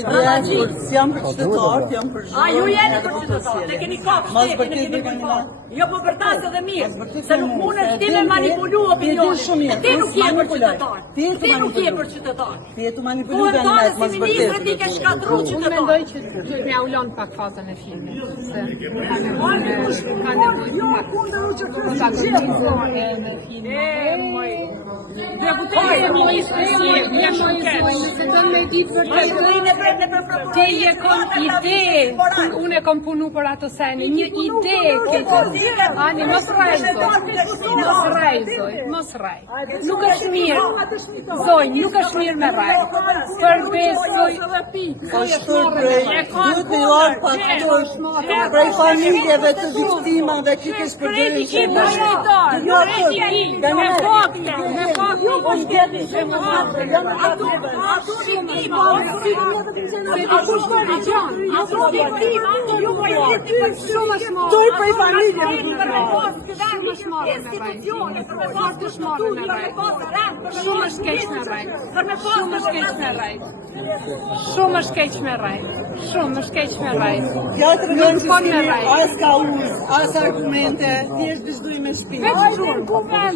Jam për qytetar, jam për zhurmë. A ju jeni për qytetar, ne keni kohë, jo po vërtas edhe mirë, se nuk mundesh ti me manipulu opinionin. Ti nuk je për qytetar. Ti nuk je për qytetar. Ti je të manipuluar me mos vërtet. Ti ke shkatruar qytetar. Unë mendoj që ne u lën pak fazën e filmit. Se ka nevojë më ishte si një shoket. Se do me ditë vërtet. Ti je kon ide, unë e kom punu për ato sene, një ide ke që. Ani, mos raj. Nuk është mirë, zonjë, nuk është mirë me raj. Përbesoj, Është prej 2 miliard faktorësh prej familjeve të viktimave që kesh përderi që Shumë është keq me rajt. Ja të rëgën që si as ka uz, as argumente, thjesht dëshduj me shpinë.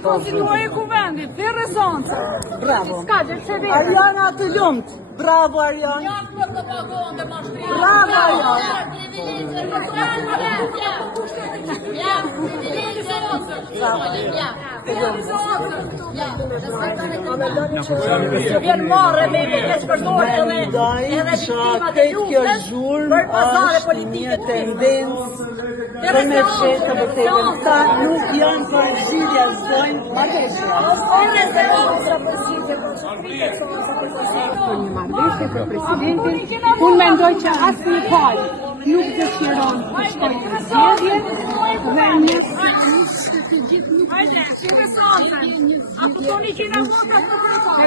Konstituoj kuvendit, dhe rezoncë. Bravo. Ariana të lumt. Bravo Ariana. Bravo Ariana. Vjen marrë me vetë shpërndorë edhe viktimat e luftës për pasare politike. Një tendencë për me fshetë të vërtetën. Ta nuk janë për zgjidhja zonjë marrëveshje. Marrëveshje për presidentin, unë mendoj që asë një palë nuk dëshiron të shkojnë në zgjedhje dhe një A kuptoni që në vota të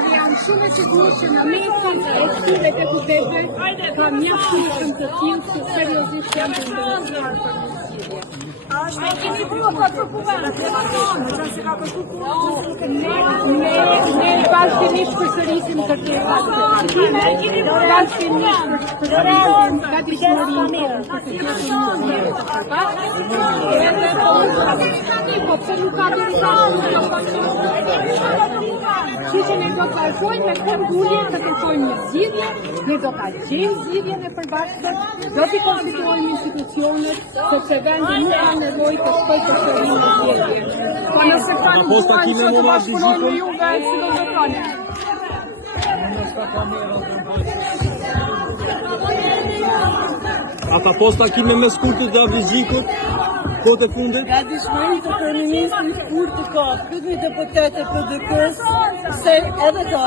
dhe jam shumë e sigurt që në mesën e këtyre deputetëve ka mjaftësinë të tillë që seriozisht janë të interesuar për një zgjedhje. Ne kemi vota për kuvend. Ne bashkëmisht përsërisim këtë që ne do të vazhdojmë me këmbgulje të kërkojmë një zgjidhje, ne do ta gjejmë zgjidhjen e përbashkët, do t'i konstituojmë institucionet, sepse vendi nuk ka nevojë të shkojë të shërim në zgjedhje. Po nëse ka një muaj që të bashkëpunojmë me juve, si do të thoni? A ka pas takime me Kurtit dhe Avizikut? Kohët e fundit? Nga dishmëri të kryeministrit Kurti ka pyetni deputetë të PDK-s se edhe ka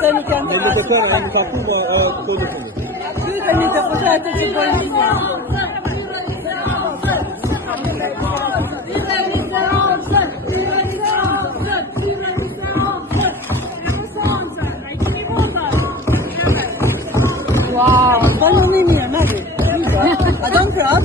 se nuk janë të Në PDK janë takuar kohët e fundit. Pyetni deputetë që bëjnë Wow, banë një mirë, Magi. A don't crop?